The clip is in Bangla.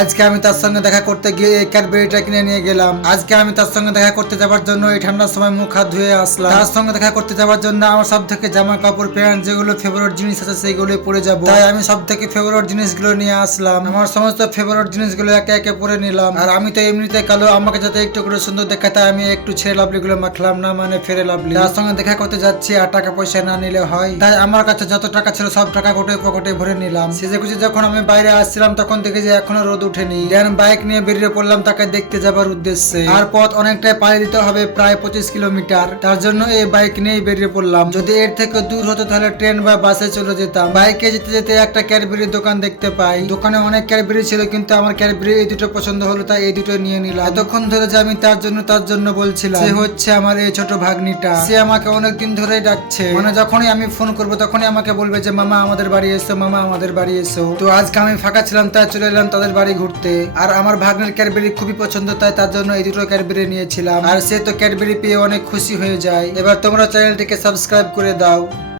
আজকে আমি তার সঙ্গে দেখা করতে গিয়ে এই ক্যাডবেরিটা কিনে নিয়ে গেলাম। আজকে আমি তার সঙ্গে দেখা করতে যাওয়ার জন্য এই ঠান্ডার সময় মুখ হাত ধুয়ে আসলাম। তার সঙ্গে দেখা করতে যাওয়ার জন্য আমার সব থেকে জামা কাপড় প্যান্ট যেগুলো ফেভারিট জিনিস আছে সেইগুলো পরে যাব। তাই আমি সব থেকে ফেভারিট জিনিসগুলো নিয়ে আসলাম। আমার সমস্ত ফেভারিট জিনিসগুলো একে একে পরে নিলাম। আর আমি তো এমনিতে কালো, আমাকে যাতে একটু করে সুন্দর দেখাতে আমি একটু ছেড়ে লাভলি গুলো মাখলাম না, মানে ফেরে লাভলি। তার সঙ্গে দেখা করতে যাচ্ছি আর টাকা পয়সা না নিলে হয়, তাই আমার কাছে যত টাকা ছিল সব টাকা গোটে পকেটে ভরে নিলাম। সেজে গুজে যখন আমি বাইরে আসছিলাম তখন দেখে যে এখনো রোদ উঠেনি। দেন বাইক নিয়ে বেরিয়ে পড়লাম তাকে দেখতে যাবার উদ্দেশ্যে। আর পথ অনেকটাই পাড়ি দিতে হবে, প্রায় 25 কিলোমিটার। তার জন্য এই বাইক নিয়েই বেরিয়ে পড়লাম। যদি এর থেকে দূর হতো তাহলে ট্রেন বা বাসে চলে যেতাম। বাইকে যেতে যেতে একটা ক্যাডবেরির দোকান দেখতে পাই। দোকানে অনেক ক্যাডবেরি ছিল কিন্তু আমার ক্যাডবেরি এই দুটো পছন্দ হলো, তাই এই দুটো নিয়ে নিলাম। এতক্ষণ ধরে যে আমি তার জন্য বলছিলাম, সে হচ্ছে আমার এই ছোট ভাগ্নিটা। সে আমাকে অনেকদিন ধরেই ডাকছে, মানে যখনই আমি ফোন করবো তখনই আমাকে বলবে যে মামা আমাদের বাড়ি এসো, মামা আমাদের বাড়ি এসো। তো আজকে আমি ফাঁকা ছিলাম তাই চলে এলাম তাদের বাড়ি ঘুরতে। আর আমার ভাগ্নের ক্যাডবেরি খুবই পছন্দ, তাই তার জন্য এই দুটো ক্যাডবেরি নিয়েছিলাম। আর সে তো ক্যাডবেরি পেয়ে অনেক খুশি হয়ে যায়। এবার তোমরা চ্যানেলটিকে সাবস্ক্রাইব করে দাও।